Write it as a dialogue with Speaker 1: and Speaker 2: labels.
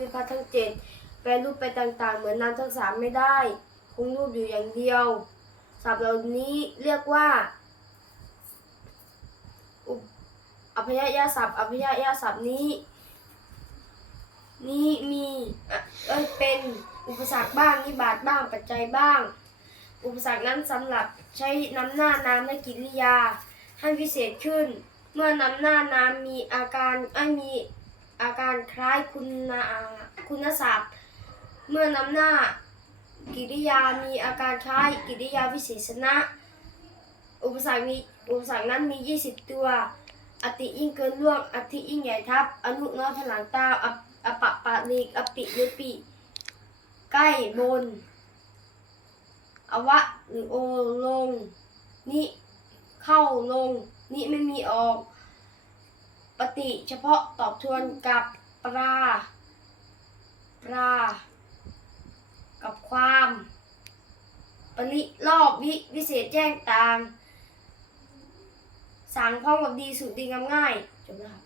Speaker 1: วิพัฒน์ทั้งเจ็ดแปลรูปไปต่างๆ เหมือนนามทั้งสามไม่ได้ คงรูปอยู่อย่างเดียวศัพท์เหล่านี้เรียกว่าอุปอพยยศัพท์อพยยศัพท์นี้ นี้มีเอ้ยเป็นอุปสรรคบ้างนิบาตบ้างปัจจัยบ้าง อุปสรรคนั้นสำหรับใช้นำหน้านามและกิริยา ให้พิเศษขึ้น เมื่อนำหน้านามมีอาการไอยมี อาการคล้ายคุณาคุณศัพท์ เมื่อนำหน้า กิริยามีอาการคล้ายกิริยาวิเศษณะ อุปสรรคมีอุปสรรคนั้นมี 20 ตัว อติยิ่งเกินล่วง อติยิ่งใหญ่ทับ อนุน้อยผลังตาอปอปะปะลีกอปิหรือปิ ใกล้บน อวะหรือโอลง นิเข้าลง นิไม่มีออก ปฏิเฉพาะตอบทวนกับปลาปลากับความ ปริรอบวิวิเศษแจ้งตามสางพร้อมกับดีสุดดีงามง่ายจบแล้วครับ